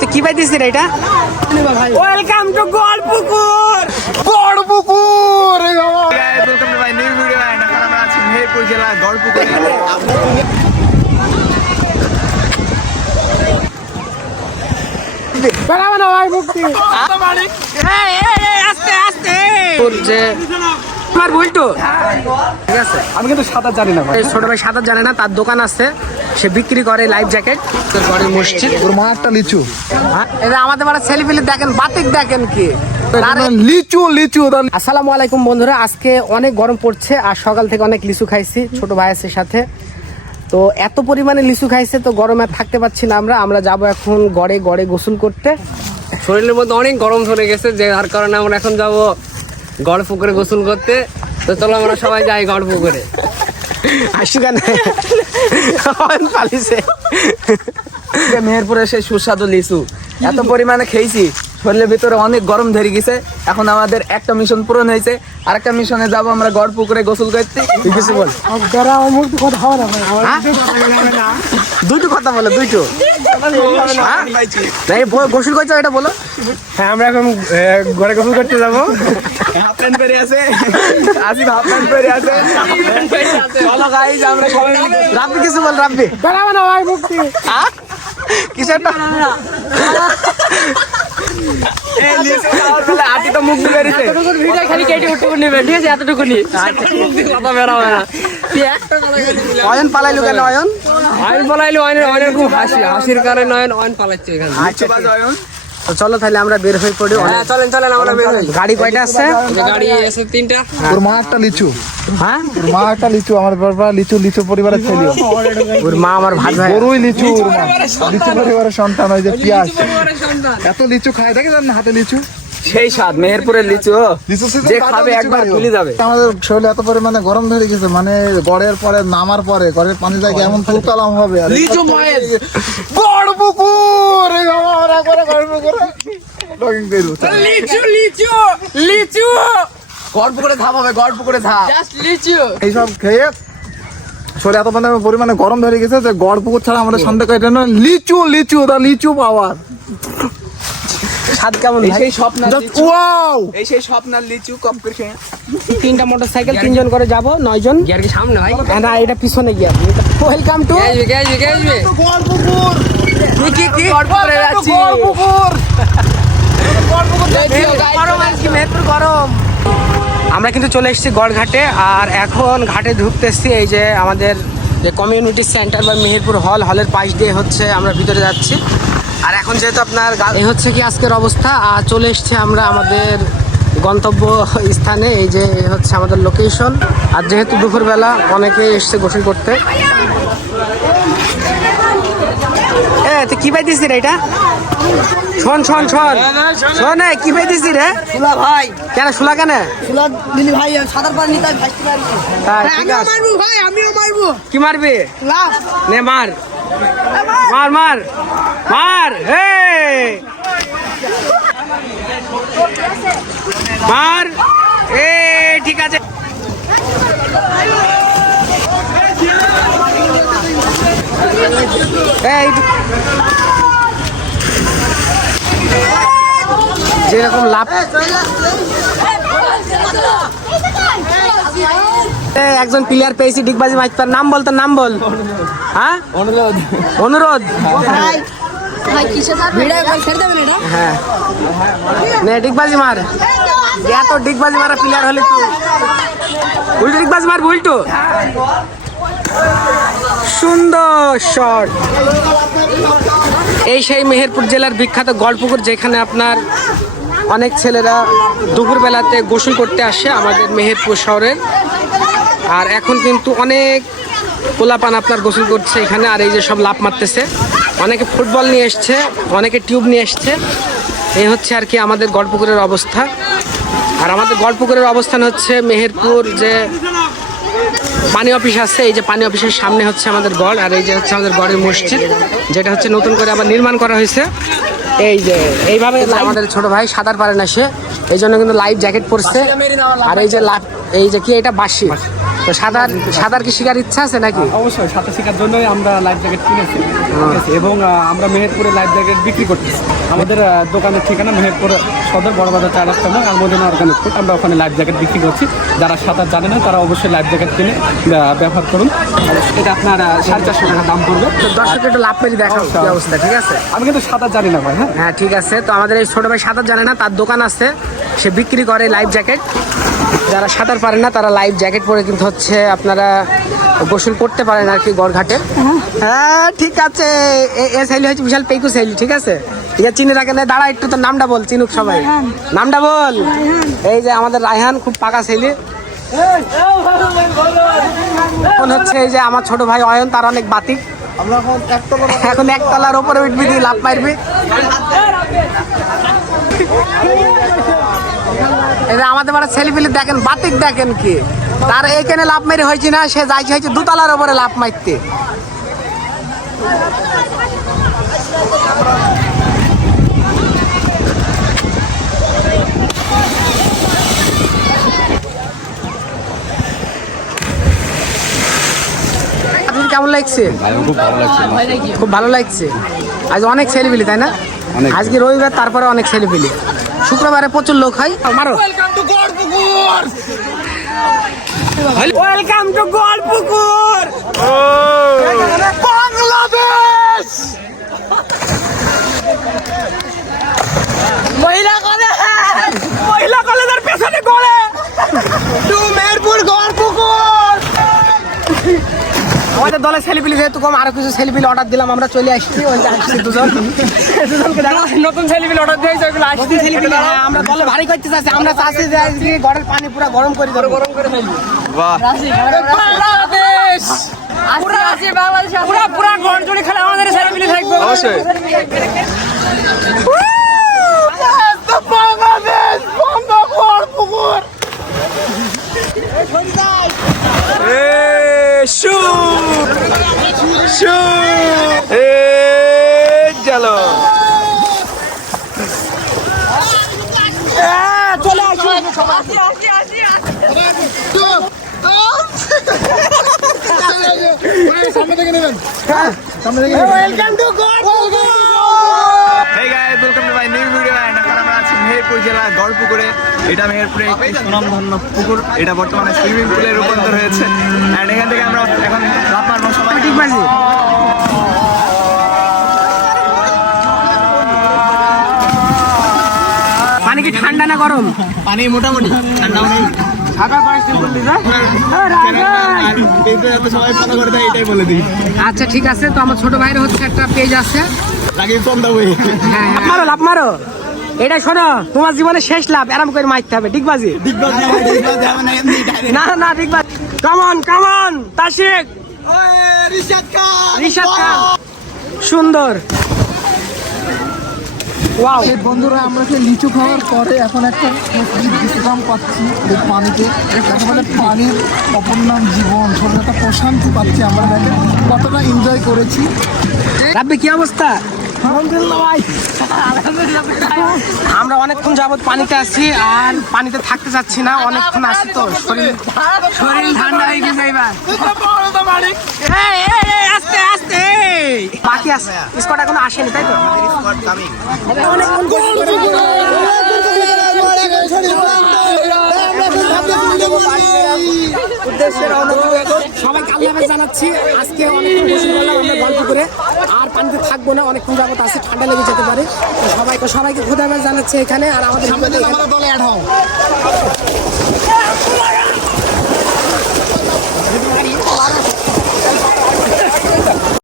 তো কি পাইতেছি রে এটা welcome to Golpukur Garpukur. Welcome to my new video and এখন আমরা আছি মেহেরপুর জেলা গড়পুকুরে। বেড়াবো ভাই মুক্তি। এই, আস্তে আস্তে। ভুল তো ঠিক আছে আমি কিন্তু সাঁতার জানি না ভাই। ছোট ভাই সাঁতার জানে না তার দোকান আছে সে বিক্রি করে লাইফ জ্যাকেট। তোর ঘরে মসজিদ। ওর মা একটা লিচু। হ্যাঁ, এটা আমাদের বাড়া ছেলে পেলে দেখেন বাতিক দেখেন কি। লিচু লিচু আসসালামু আলাইকুম বন্ধুরা আজকে অনেক গরম পড়ছে আর সকাল থেকে অনেক লিচু খাইছি ছোট ভাইয়ের সাথে। তো এত পরিমাণে লিচু খাইছে তো গরমে আর থাকতে পারছি না আমরা আমরা যাব এখন গড়ে গড়ে গোসল করতে। শরীরের মধ্যে অনেক গরম ধরে গেছে যে যার কারণে আমরা এখন যাব গড় পুকুরে গোসল করতে। তো চলো আমরা সবাই যাই গড় পুকুরে আসি কেন? পালিছে। মেহেরপুরে সেই সুস্বাদু লিচু। এত পরিমাণে খেয়েছি। শরীরের ভিতরে অনেক গরম ধরে গেছে। এখন আমাদের একটা মিশন পূরণ হয়েছে। আর একটা মিশনে যাব আমরা গড় পুকুরে গোসল করতে। কিছু বল? হ্যাঁ? দুইটো কথা বলো দুইটো। হ্যাঁ? গোসল করছ এটা বলো। হ্যাঁ আমরা এখন ঘরে গোসল করতে যাব। হাফ প্যান্ট পরে আছে। আসিফ হাফ প্যান্ট পরে আছে। চলো গাইজ আমরা সবাই রাব্বি কিছু বল রাব্বি। বেড়াবো না ভাই মুক্তি। কিছু একটা এই লিচু খাওয়ার বেলা হাতি তো মুখ ধুয়ে দিছে। ভিডিও খালি কেটে উঠটুকু নেবে ঠিক আছে? এতটুকুনি। কথা বেরোবে না। অয়ন পালাইলো কেন অয়ন? অয়ন পালাইলো অয়নের অয়নের খুব হাসি। হাসির কারণে অয়ন অয়ন পালাচ্ছে এখানে। আচ্ছা অয়ন। তো চলো তাহলে আমরা বের হয়ে পড়ি। হ্যাঁ চলেন চলেন আমরা বের হই। গাড়ি কয়টা আছে? গাড়ি আছে তিনটা। ওর মা একটা লিচু। হ্যাঁ? ওর মা একটা লিচু আমার বাবা লিচু লিচু পরিবারের ছেলে। ওর মা আমার ভাই ভাই ওরই লিচু ওর মা। লিচু পরিবারের সন্তান ওই যে পিয়াস এত লিচু খায় দেখে না হাতে লিচু? সেই স্বাদ মেহেরপুরের লিচু যে খাবে একবার। ভুলে যাবে। আমাদের শরীরে এত পরিমাণে গরম ধরে গেছে মানে গড়ের পরে নামার পরে গড়ের পানি জায়গায় এমন ফুলকালাম হবে? আর লিচু। গড় পুকুর! গড় পুকুরে। লগিং। লিচু লিচু লিচু! গড়পুকুরে ধাপ হবে গড়পুকুরে ধাপ। জাস্ট লিচু। এইসব খেয়ে শরীরে এত মানে পরিমাণে গরম ধরে গেছে যে গড় পুকুর ছাড়া আমাদের সন্ধ্যা না। লিচু লিচু দা লিচু পাওয়ার। স্বাদ কেমন এই সেই লিচু। ওয়াও এই সেই স্বপ্নার লিচু কম করে তিনটা মোটরসাইকেল তিনজন করে যাব নয় জন গিয়ার কি সামনে ভাই। না এটা পিছনে গিয়া ওয়েলকাম টু কি কি গড়পুকুরে যাচ্ছি আজকে মেহেরপুর গরম আমরা কিন্তু চলে এসেছি গড়ঘাটে আর এখন ঘাটে ঢুকতেছি এই যে আমাদের যে কমিউনিটি সেন্টার বা মেহেরপুর হল হলের পাশ দিয়ে হচ্ছে আমরা ভিতরে যাচ্ছি। আর এখন যেহেতু আপনার গা- এই হচ্ছে কি আজকের অবস্থা আর চলে এসছে আমরা আমাদের গন্তব্য স্থানে এই যে হচ্ছে আমাদের লোকেশন আর যেহেতু দুপুরবেলা অনেকে এসছে গোসল করতে। তুই কি পাইতেছি রে এটা? শোন শোন শোন। শোন এ, কি পাইতেছি রে? শুলা ভাই। কেন শুলা কেন? শুলা দিলি ভাই সাঁতার পানি তাই ভাসতে পারবি তাই ঠিক আমিও মারবো ভাই আমিও মারবো। কি মারবি? লাভ নে মার। মার মার মার হে মার এ ঠিক আছে এই যেরকম লাভ একজন প্লেয়ার পেয়েছি ডিগবাজি মাইক তার নাম বল তার নাম বল। হ্যাঁ? অনুরোধ। অনুরোধ। হ্যাঁ নে ডিগবাজি মার। এত ডিগবাজি মারা প্লেয়ার হলে তুই। উল্টো ডিগবাজি মার উল্টো। সুন্দর শট এই সেই মেহেরপুর জেলার বিখ্যাত গড়পুকুর যেখানে আপনার অনেক ছেলেরা দুপুরবেলাতে গোসল করতে আসে আমাদের মেহেরপুর শহরের আর এখন কিন্তু অনেক পোলাপান আপনার গোসল করছে এখানে, আর এই যে সব লাভ মারতেছে। অনেকে ফুটবল নিয়ে এসছে, অনেকে টিউব নিয়ে এসছে। এই হচ্ছে আর কি আমাদের গড়পুকুরের অবস্থা। আর আমাদের গড়পুকুরের অবস্থান হচ্ছে মেহেরপুর যে পানি অফিস আছে, এই যে পানি অফিসের সামনে হচ্ছে আমাদের গড়, আর এই যে হচ্ছে আমাদের গড়ের মসজিদ, যেটা হচ্ছে নতুন করে আবার নির্মাণ করা হয়েছে। এই যে, এইভাবে আমাদের ছোট ভাই সাঁতার পারে না সে, এই জন্য কিন্তু লাইফ জ্যাকেট পরছে। আর এই যে এই যে কি, এটা বাসি তো সাঁতার সাঁতার কি শিকার ইচ্ছা আছে নাকি? অবশ্যই সাঁতার শেখার জন্যই আমরা লাইফ জ্যাকেট কিনেছি। ঠিক আছে এবং আমরা মেহেরপুরে লাইফ জ্যাকেট বিক্রি করতেছি। আমাদের দোকানের ঠিকানা মেহেরপুর সদর বড়বাজার চার রাস্তা নয় আলমদিনা অর্গানিক ফুড আমরা ওখানে লাইফ জ্যাকেট বিক্রি করছি। যারা সাঁতার জানে না তারা অবশ্যই লাইফ জ্যাকেট কিনে ব্যবহার করুন। এটা আপনার সাড়ে চারশো টাকা দাম পড়বে। তো দর্শক একটু লাভ দেখাও কি অবস্থা ঠিক আছে? আমি কিন্তু সাঁতার জানি না ভাই হ্যাঁ? হ্যাঁ ঠিক আছে। তো আমাদের এই ছোট ভাই সাঁতার জানে না তার দোকান আছে। সে বিক্রি করে লাইফ জ্যাকেট যারা সাঁতার পারে না তারা লাইফ জ্যাকেট পরে কিন্তু হচ্ছে আপনারা গোসল করতে পারেন আর কি গড়ঘাটে। হ্যাঁ ঠিক আছে। এ- শৈলী হচ্ছে বিশাল পেকু শৈলী ঠিক আছে? ঠিক আছে চিনি রাখেন। দাঁড়া একটু তো নামটা বল চিনুক সবাই। নামটা বল। এই যে আমাদের রায়হান খুব পাকা শৈলী। এখন হচ্ছে এই যে আমার ছোট ভাই অয়ন তার অনেক বাতিক এখন একতলা এখন একতলার উপরে উঠবি লাভ মারবি। এই আমাদের বাড়ির ছেলে পেলে দেখেন বাতিক দেখেন কি? তার এইখানে লাভ মেরে হয়েছে না সে যাইছে হয়েছে দুতলার ওপরে লাভ মারতে। কেমন লাগছে? খুব ভালো লাগছে। খুব ভালো লাগছে। আজ অনেক ছেলেপিলি তাই না? আজকে রবিবার তারপরে অনেক ছেলেপিলি। শুক্রবারে প্রচুর লোক হয়। মারো। ওয়েলকাম টু গোয়ালপুকুর বাংলাদেশ মহিলা কলেজ মহিলা কলেজের পেছনে গড়ে টু মেরপুর গোয়ালপুকুর আমাদের দলে সেলিপিলি যেহেতু কম আরও কিছু সেলিপিলি অর্ডার দিলাম আমরা চলে আসছি ওই যে আসছি দুজন। দুজনকে দেখো নতুন সেলিবিল অর্ডার দিয়েছে ওইগুলো আসছে। হ্যাঁ আমরা দলে ভারী করতে চাচ্ছি আমরা চাচ্ছি যে আজকে ঘরের পানি পুরো গরম করে দেবো। গরম করে ফেলব। বাংলাদেশ! পুরা পুরা গড়জড়ি খেলে আমাদের সেলিবিলি থাকবে। অবশ্যই। বাংলাদেশ বন্ধ পুকুর শু শু এ চলো চলে আসি সামনে থেকে নেবেন সামনে থেকে welcome to Goalpukur Hey guys, welcome to my new video and এখন আমরা আছি মেহেরপুর জেলা গড়পুকুরে। এটা মেহেরপুরে একটি সুনামধন্য পুকুর। এটা বর্তমানে সুইমিং পুলে রূপান্তর হয়েছে। And এখান থেকে আমরা এখন লাভ মারবো সবাই ঠিক বাজি পানি কি ঠান্ডা না গরম? পানি মোটামুটি। ঠান্ডাও নেই ঢাকা কয়েকটি বললি না আর সবাই ফলো করে দেয় এটাই বলে দিই আচ্ছা ঠিক আছে। তো আমার ছোট ভাইয়ের হচ্ছে একটা পেজ আছে। রাগিব কম দাও এই। হ্যাঁ মারো লাভ মারো। এটা শোনো তোমার জীবনে শেষ লাভ আরাম করে মারতে হবে ঠিক বাজি? দিগ্গজ যাবে, দিগ্গজ যাবে না, না না ঠিক বাজি। Come on come on Tashik Rishad Khan. সুন্দর। ওয়াও বন্ধুরা আমরা সেই লিচু খাওয়ার পরে এখন একটা বিশ্রাম পাচ্ছি পানিতে। বলে পানির অপর নাম জীবন। শরীরে একটা প্রশান্তি পাচ্ছি আমরা কতটা এনজয় করেছি। রাব্বি কি অবস্থা? আমরা অনেকক্ষণ যাবত পানিতে আছি আর পানিতে থাকতে চাচ্ছি না, অনেকক্ষণ আছি তো। শরীর শরীর ঠান্ডা হয়ে গেছে বাকি স্কট এখনও আসেনি, তাই তো? জানাচ্ছি, আজকে গোসল আমরা গল্প করে। পানিতে থাকব না, অনেকক্ষণ যাবত আছে, ঠান্ডা লেগে যেতে পারে। সবাইকে সবাইকে খুদা জানাচ্ছে এখানে, আর আমাদের দলে অ্যাড হও।